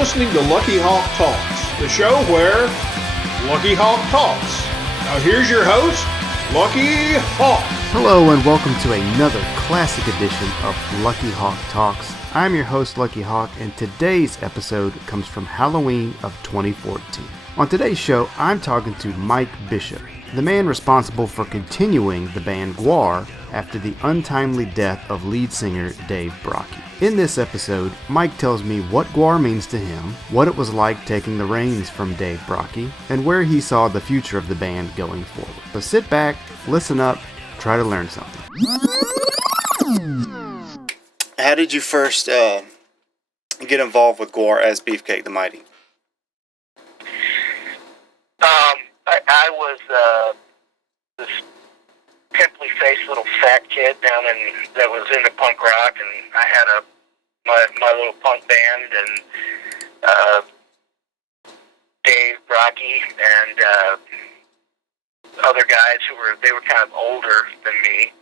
listening to Lucky Hawk Talks, the show where Lucky Hawk talks. Now here's your host, Lucky Hawk. Hello and welcome to another classic edition of Lucky Hawk Talks. I'm your host, Lucky Hawk, and today's episode comes from Halloween of 2014. On today's show, I'm talking to Mike Bishop, the man responsible for continuing the band Gwar after the untimely death of lead singer Dave Brockie. In this episode, Mike tells me what Gwar means to him, what it was like taking the reins from Dave Brockie, and where he saw the future of the band going forward. So sit back, listen up, try to learn something. How did you first get involved with Gwar as Beefcake the Mighty? I was this pimply-faced little fat kid that was into punk rock, and I had my little punk band, and Dave Brockie and other guys they were kind of older than me.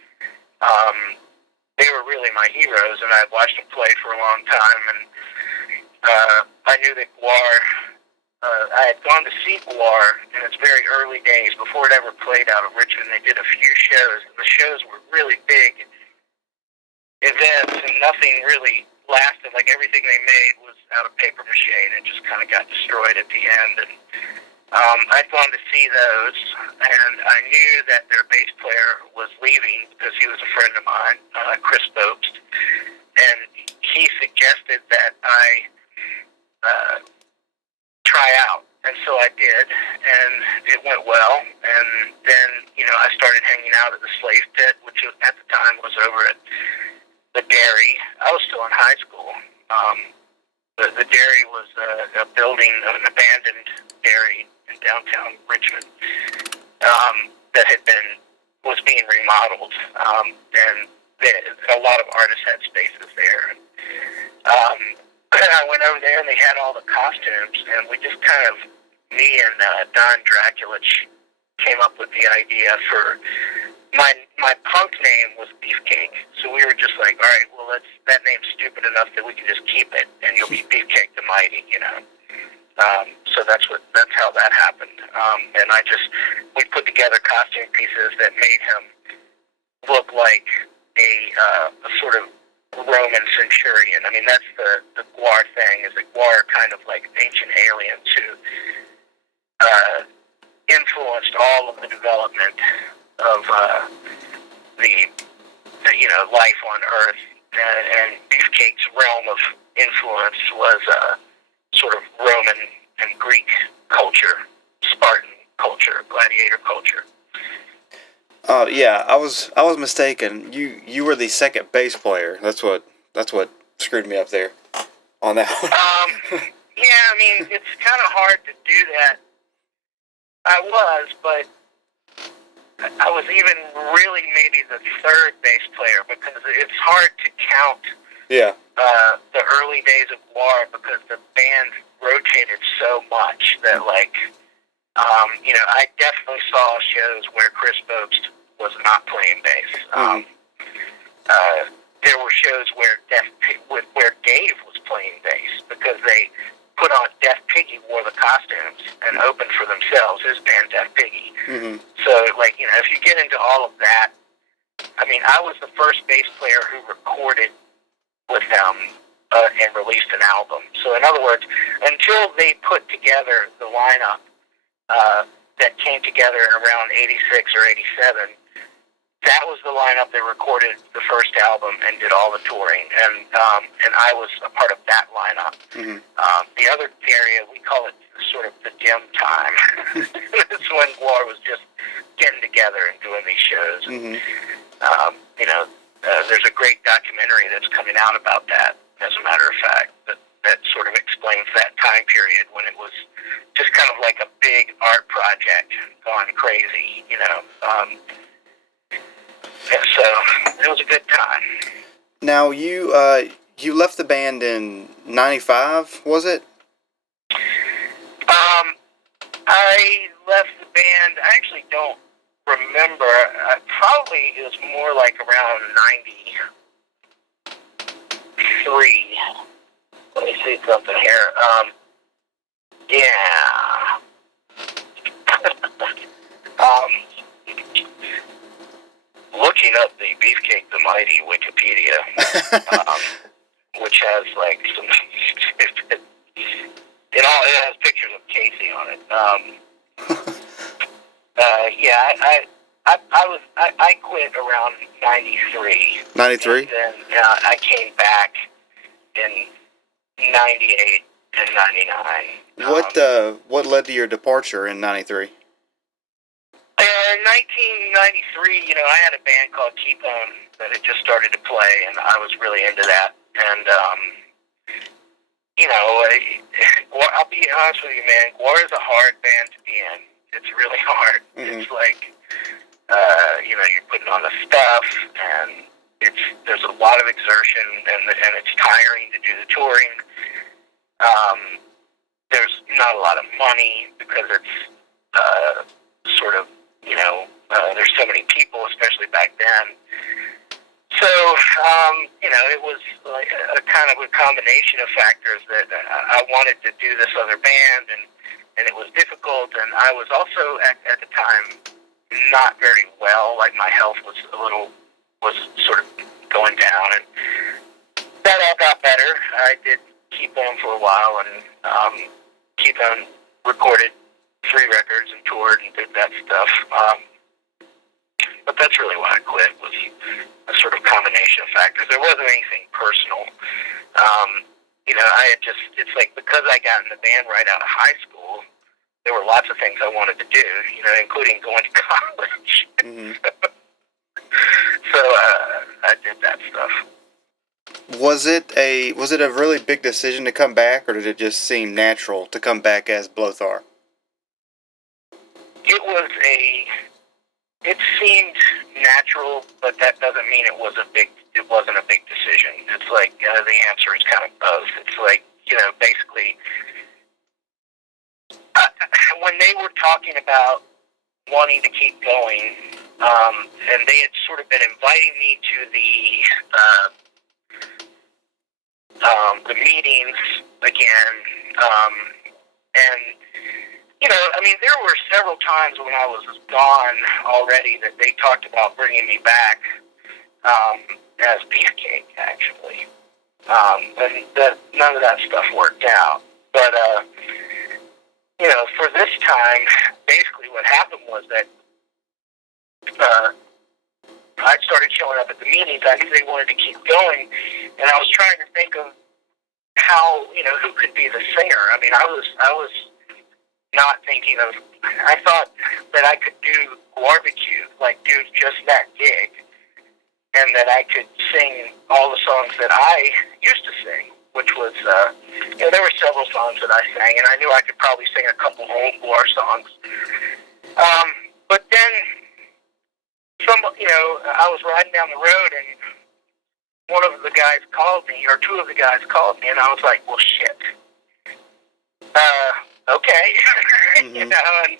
They were really my heroes, and I'd watched them play for a long time, and I knew that Gwar. I had gone to see Gwar in its very early days, before it ever played out of Richmond. They did a few shows, and the shows were really big events, and nothing really lasted. Like, everything they made was out of paper mache, and it just kind of got destroyed at the end. And I'd gone to see those, and I knew that their bass player was leaving because he was a friend of mine, Chris Bopst, and he suggested that I try out, and so I did, and it went well. And then, I started hanging out at the Slave Pit, which at the time was over at the Dairy. I was still in high school. The Dairy was a building, an abandoned dairy in downtown Richmond that was being remodeled, and a lot of artists had spaces there. I went over there, and they had all the costumes, and we just kind of, me and Don Draculich came up with the idea for, my punk name was Beefcake, so we were just like, all right, well, that name's stupid enough that we can just keep it, and you'll be Beefcake the Mighty, So that's how that happened, and we put together costume pieces that made him look like a sort of Roman centurion. I mean, that's the Gwar thing, is that Gwar are kind of like ancient aliens who influenced all of the development of the life on Earth, and Beefcake's realm of influence was sort of Roman and Greek culture, Spartan culture, gladiator culture. Yeah, I was mistaken. You were the second bass player. That's what screwed me up there on that one. Yeah, I mean, it's kind of hard to do that. I was, but I was even really maybe the third bass player, because it's hard to count. Yeah. The early days of Gwar, because the band rotated so much that, I definitely saw shows where Chris Bopst was not playing bass. There were shows where Dave was playing bass, because they put on Deaf Piggy wore the costumes and opened for themselves, his band Deaf Piggy. Mm-hmm. So, if you get into all of that, I mean, I was the first bass player who recorded with them and released an album. So, in other words, until they put together the lineup that came together in around 86 or 87, that was the lineup that recorded the first album and did all the touring, and I was a part of that lineup. Mm-hmm. The other area, we call it sort of the dim time. It's when Gwar was just getting together and doing these shows. Mm-hmm. There's a great documentary that's coming out about that, as a matter of fact, that sort of explains that time period when it was just kind of like a big art project gone crazy, so it was a good time. Now, you left the band in 95, was it? I left the band, I actually don't remember. Probably it was more like around 93. Let me see something here. Yeah. Looking up the Beefcake the Mighty Wikipedia, which has like some stupid, it has pictures of Casey on it. I quit around 93. 93? And then I came back in 98 and 99. What led to your departure in 93? In 1993, I had a band called Keep-On that had just started to play, and I was really into that. And, I'll be honest with you, man, Gwar is a hard band to be in. It's really hard. Mm-hmm. It's like, you're putting on the stuff, and there's a lot of exertion, and it's tiring to do the touring. There's not a lot of money because it's sort of, there's so many people, especially back then. So, it was like a kind of a combination of factors that I wanted to do this other band, and it was difficult, and I was also, at the time, not very well. Like, my health was sort of going down, and that all got better. I did Keep On for a while, and Keep On recorded 3 records and toured and did that stuff. But that's really why I quit, was a sort of combination of factors. There wasn't anything personal. It's like, because I got in the band right out of high school, there were lots of things I wanted to do, including going to college. Mm-hmm. So I did that stuff. Was it a really big decision to come back, or did it just seem natural to come back as Blothar? It seemed natural, but that doesn't mean it wasn't a big decision. It's like, the answer is kind of both. It's like, basically, when they were talking about wanting to keep going, and they had sort of been inviting me to the meetings again, and there were several times when I was gone already that they talked about bringing me back as Beefcake, actually. And none of that stuff worked out. But, for this time, basically what happened was that I started showing up at the meetings. I knew they wanted to keep going, and I was trying to think of how, who could be the singer. I mean, I was not thinking of, I thought that I could do barbecue, like do just that gig, and that I could sing all the songs that I used to sing, which was, there were several songs that I sang, and I knew I could probably sing a couple old Gwar songs. But then, I was riding down the road, and one of the guys called me, or 2 of the guys called me, and I was like, well, shit. Okay. Mm-hmm. And, I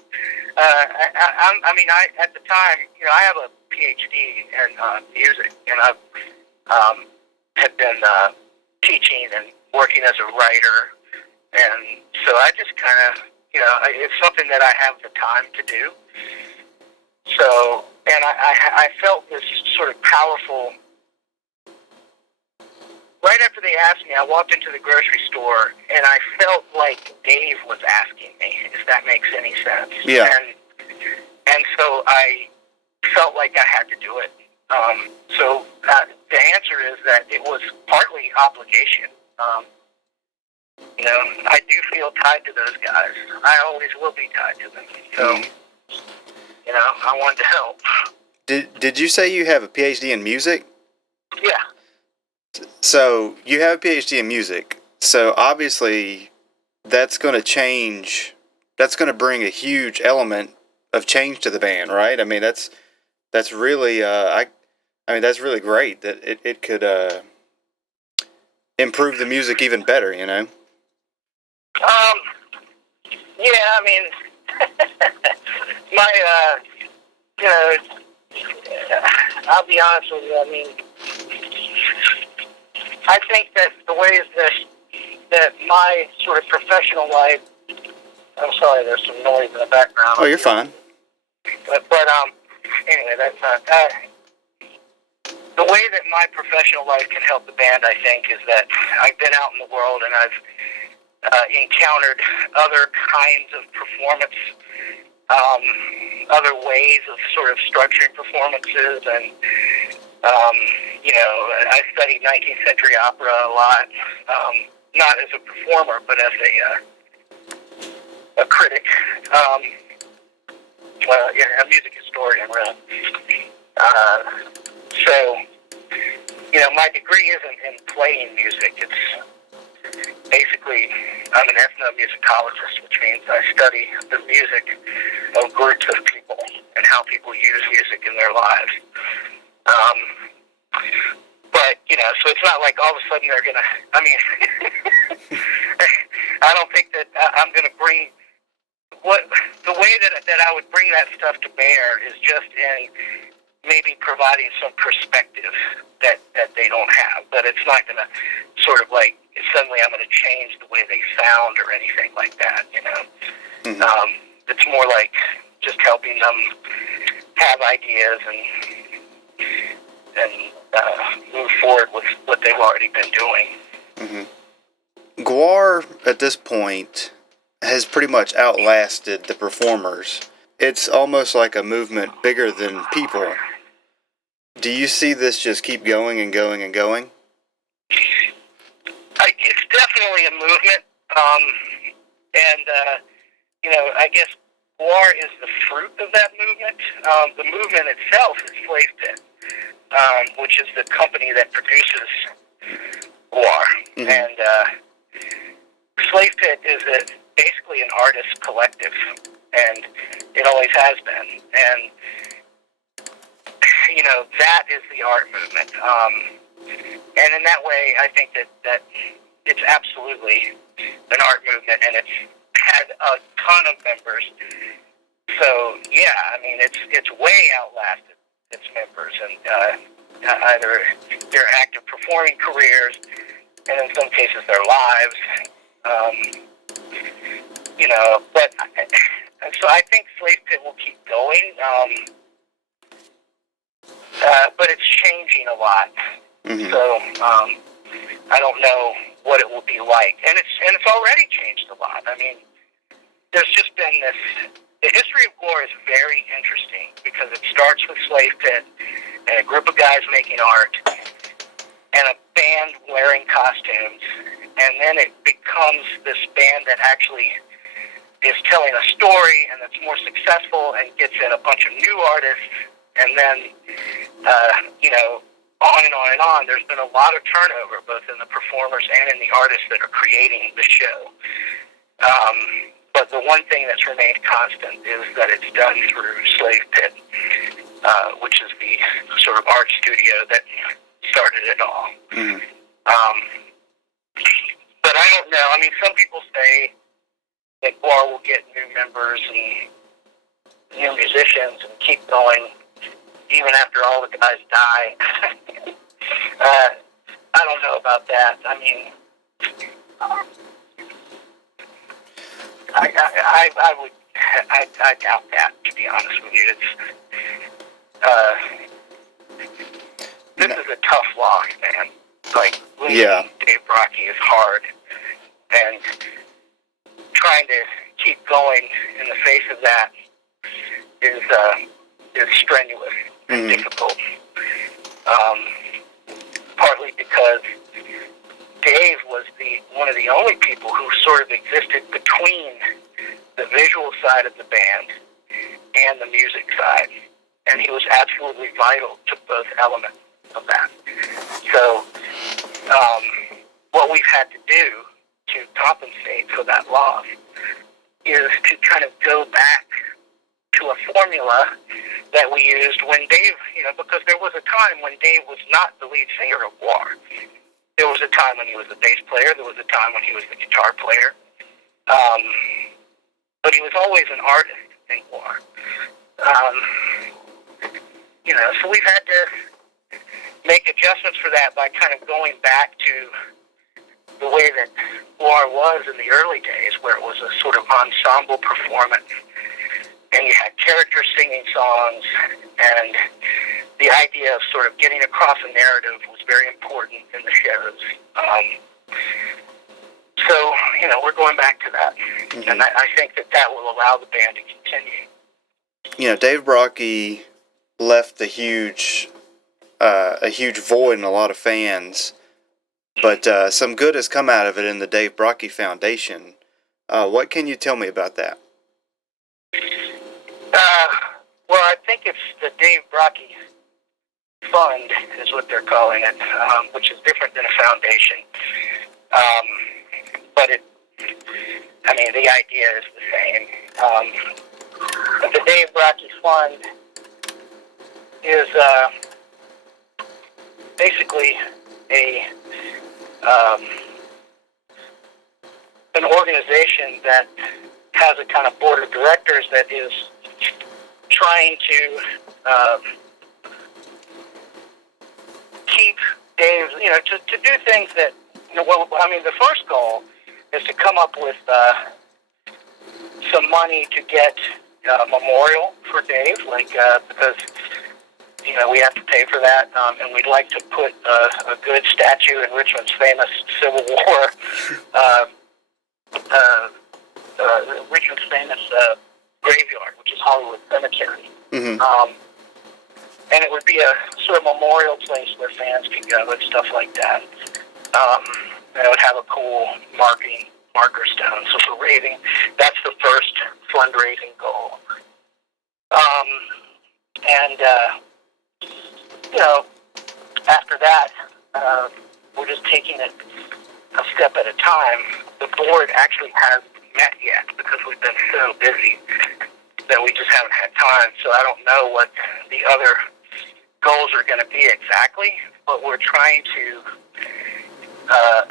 at the time, I have a PhD in music, and I had been teaching and working as a writer, and so I just kind of, it's something that I have the time to do. So, and I felt this sort of powerful. Right after they asked me, I walked into the grocery store, and I felt like Dave was asking me, if that makes any sense. Yeah. And so I felt like I had to do it. So the answer is that it was partly obligation. I do feel tied to those guys. I always will be tied to them. So, I wanted to help. Did you say you have a PhD in music? Yeah. So, you have a PhD in music, so obviously that's going to bring a huge element of change to the band, right? I mean, that's really, that's really great that it could improve the music even better, Yeah, I'll be honest with you, I think that the ways that that my sort of professional life, I'm sorry, there's some noise in the background. Oh, you're fine. But anyway, that's not the way that my professional life can help the band, I think, is that I've been out in the world and I've encountered other kinds of performance, other ways of sort of structuring performances, and I studied 19th century opera a lot, not as a performer, but as a critic, a music historian, really. So, my degree isn't in playing music. It's basically, I'm an ethnomusicologist, which means I study the music of groups of people and how people use music in their lives. But, so it's not like all of a sudden they're going to, I don't think that I'm going to bring, the way that I would bring that stuff to bear is just in maybe providing some perspective that they don't have. But it's not going to sort of like, suddenly I'm going to change the way they sound or anything like that, Mm-hmm. It's more like just helping them have ideas and move forward with what they've already been doing. Mm-hmm. Gwar, at this point, has pretty much outlasted the performers. It's almost like a movement bigger than people. Do you see this just keep going and going and going? It's definitely a movement. I guess Gwar is the fruit of that movement. The movement itself is Slave Pit, which is the company that produces Gwar. Mm-hmm. And Slave Pit is basically an artist collective, and it always has been. And, that is the art movement. And in that way, I think that it's absolutely an art movement, and it's had a ton of members. So, yeah, it's way outlasted its members, and either their active performing careers, and in some cases their lives. So I think Slave Pit will keep going. But it's changing a lot. Mm-hmm. So I don't know what it will be like, and it's already changed a lot. There's just been this. The history of Gwar is very interesting because it starts with Slave Pit and a group of guys making art and a band wearing costumes, and then it becomes this band that actually is telling a story and that's more successful and gets in a bunch of new artists. And then, on and on and on. There's been a lot of turnover, both in the performers and in the artists that are creating the show. But the one thing that's remained constant is that it's done through Slave Pit, which is the sort of art studio that started it all. Mm-hmm. But I don't know. Some people say that Gwar will get new members and new musicians and keep going even after all the guys die. I don't know about that. I doubt that, to be honest with you. This is a tough loss, man. Like, losing Dave Brockie is hard, and trying to keep going in the face of that is strenuous and difficult. Partly because Dave was one of the only people who sort of existed between the visual side of the band and the music side, and he was absolutely vital to both elements of that. So, what we've had to do to compensate for that loss is to kind of go back to a formula that we used when Dave, because there was a time when Dave was not the lead singer of Gwar. There was a time when he was the bass player. There was a time when he was the guitar player. But he was always an artist in Gwar. So we've had to make adjustments for that by kind of going back to the way that Gwar was in the early days, where it was a sort of ensemble performance, and you had characters singing songs, and the idea of sort of getting across a narrative was very important in the shows. So, we're going back to that, and I think that will allow the band to continue. Dave Brockie left a huge void in a lot of fans, but some good has come out of it in the Dave Brockie Foundation. What can you tell me about that? Well, I think it's the Dave Brockie Fund is what they're calling it, which is different than a foundation. But the idea is the same. But the Dave Brockie Fund is basically an organization that has a kind of board of directors that is trying to keep Dave, to do things that, the first goal is to come up with some money to get a memorial for Dave, because, we have to pay for that, and we'd like to put a good statue in Richmond's famous Civil War, Richmond's famous graveyard, which is Hollywood Cemetery. Mm-hmm. And it would be a sort of memorial place where fans could go and stuff like that. And it would have a cool marker stone. So for raising, that's the first fundraising goal. After that, we're just taking it a step at a time. The board actually hasn't met yet because we've been so busy that we just haven't had time. So I don't know what the other goals are going to be exactly, but we're trying to.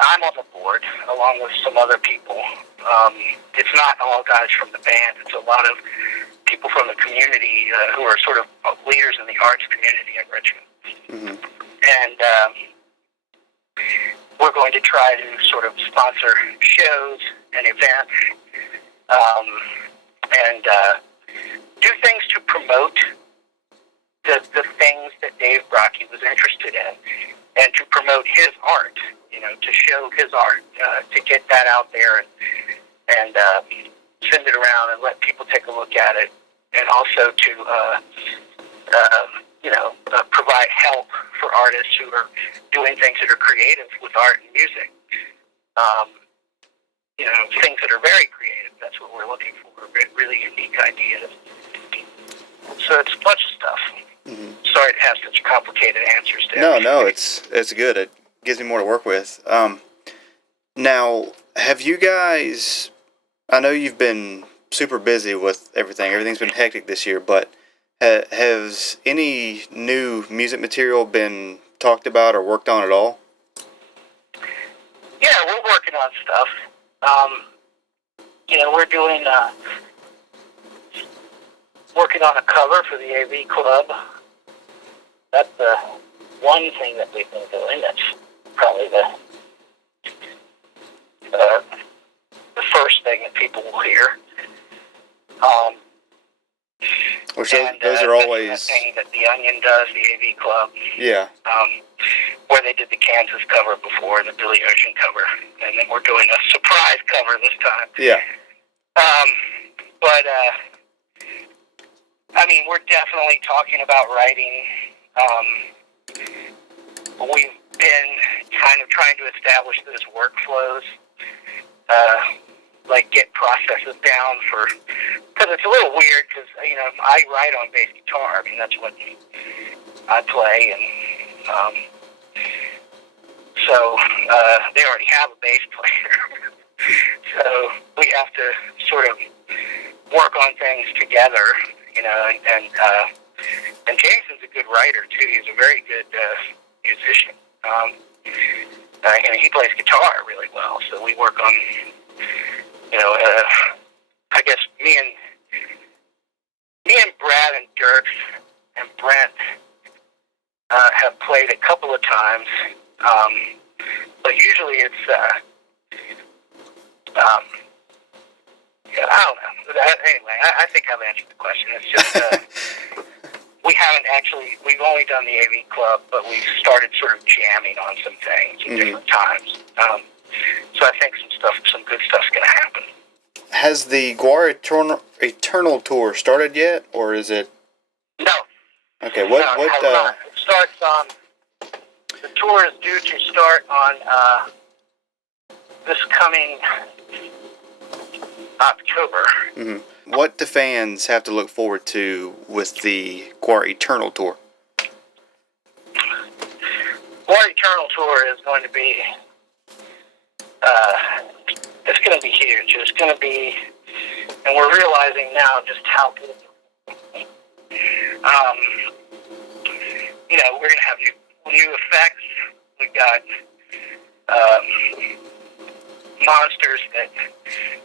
I'm on the board along with some other people. It's not all guys from the band. It's a lot of people from the community who are sort of leaders in the arts community in Richmond. Mm-hmm. And we're going to try to sort of sponsor shows and events and do things to promote the things that Dave Brockie was interested in, and to promote his art, to show his art, to get that out there and send it around and let people take a look at it, and also to provide help for artists who are doing things that are creative with art and music. Things that are very creative. That's what we're looking for. Really unique ideas. So it's a bunch of stuff. Mm-hmm. Sorry to have such complicated answers to No, it's good. It gives me more to work with. Now, have you guys? I know you've been super busy with everything. Everything's been hectic this year, but has any new music material been talked about or worked on at all? Yeah, we're working on stuff. We're doing working on a cover for the AV Club. That's the one thing that we've been doing. That's probably the first thing that people will hear. Which those are always... That thing that the Onion does, the AV Club. Yeah. Where they did the Kansas cover before and the Billy Ocean cover. And then we're doing a surprise cover this time. Yeah. We're definitely talking about writing. We've been kind of trying to establish those workflows, get processes down because it's a little weird because, I write on bass guitar. That's what I play, and so they already have a bass player. So we have to sort of work on things together, and Jason's a good writer too. He's a very good musician. And he plays guitar really well. So we work on, I guess me and Brad and Dirk and Brent have played a couple of times, but usually it's Yeah, I don't know. Anyway, I think I've answered the question. It's just we've only done the AV Club, but we've started sort of jamming on some things at different times. So I think some good stuff's going to happen. Has the Gwar Eternal Tour started yet, or is it? No. Okay, It starts on. The tour is due to start on this coming October. Mm-hmm. What do fans have to look forward to with the Gwar Eternal Tour? Gwar Eternal Tour is going to be. It's going to be huge. It's going to be, and we're realizing now just how good. We're going to have new effects. We've got monsters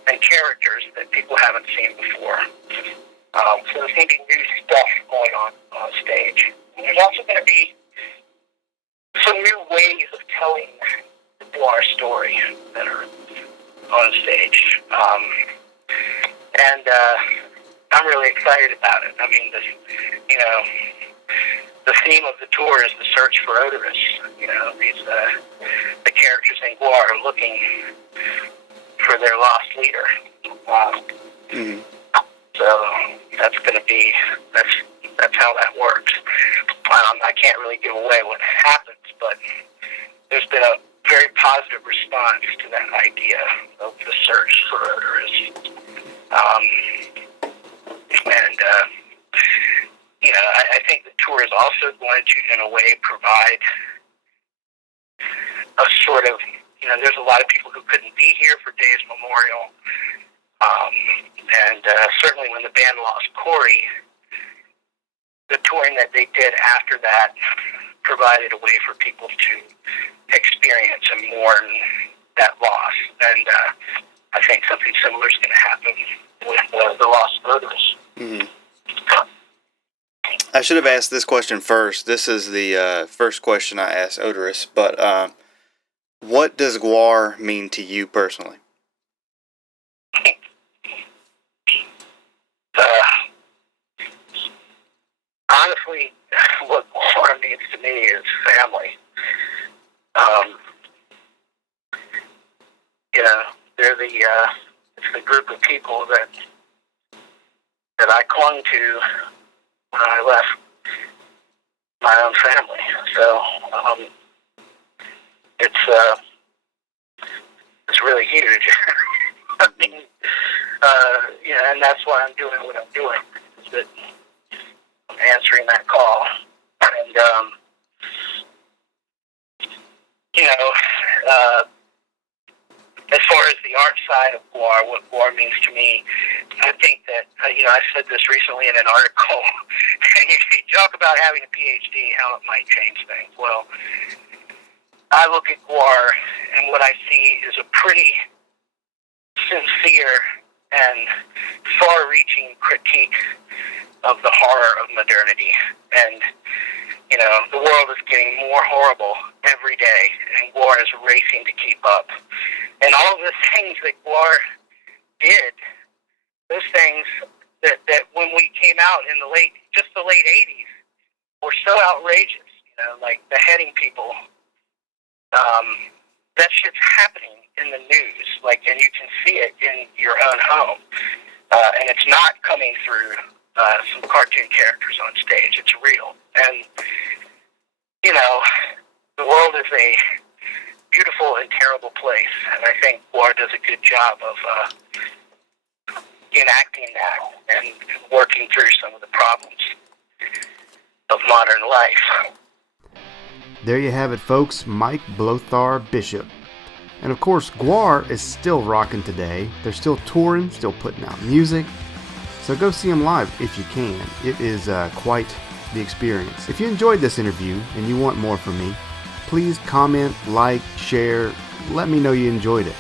and characters that people haven't seen before. So there's going to be new stuff going on stage. And there's also going to be some new ways of telling the Gwar story that are on stage. And I'm really excited about it. I mean, the theme of the tour is the search for Oderus. The characters in Gwar are looking for their lost leader. So that's going to be that's how that works. I can't really give away what happens, but there's been a very positive response to that idea of the search for Oderus. I think the tour is also going to, in a way, provide a sort of, there's a lot of people who couldn't be here for Dave's memorial. Certainly when the band lost Corey, the touring that they did after that provided a way for people to experience and mourn that loss. And I think something similar is going to happen with the loss of Oderus. Mm-hmm. I should have asked this question first. This is the first question I asked Oderus, but what does Gwar mean to you personally? Honestly, what Gwar means to me is family. It's the group of people that I clung to when I left my own family. So it's really huge. I mean, and that's why I'm doing what I'm doing. Is that I'm answering that call, and as far as the art side of Gwar, what Gwar means to me, I think that, I said this recently in an article, you talk about having a PhD, how it might change things. Well, I look at Gwar, and what I see is a pretty sincere and far-reaching critique of the horror of modernity. And, the world is getting more horrible every day, and Gwar is racing to keep up. And all of the things that Gwar did, those things that when we came out in the late 80s, were so outrageous, like beheading people. That shit's happening in the news, and you can see it in your own home. And it's not coming through some cartoon characters on stage. It's real. And, the world is a beautiful and terrible place, and I think Gwar does a good job of enacting that and working through some of the problems of modern life. There you have it, folks. Mike Blothar Bishop. And of course, Gwar is still rocking today. They're still touring, still putting out music. So go see them live if you can. It is quite the experience. If you enjoyed this interview and you want more from me, please comment, like, share, let me know you enjoyed it.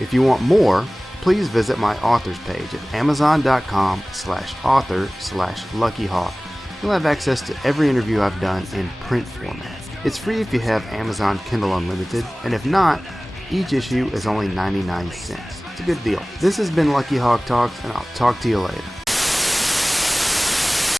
If you want more, please visit my authors page at amazon.com/author/luckyhawk. You'll have access to every interview I've done in print format. It's free if you have Amazon Kindle Unlimited, and if not, each issue is only 99 cents. It's a good deal. This has been Lucky Hawk Talks, and I'll talk to you later.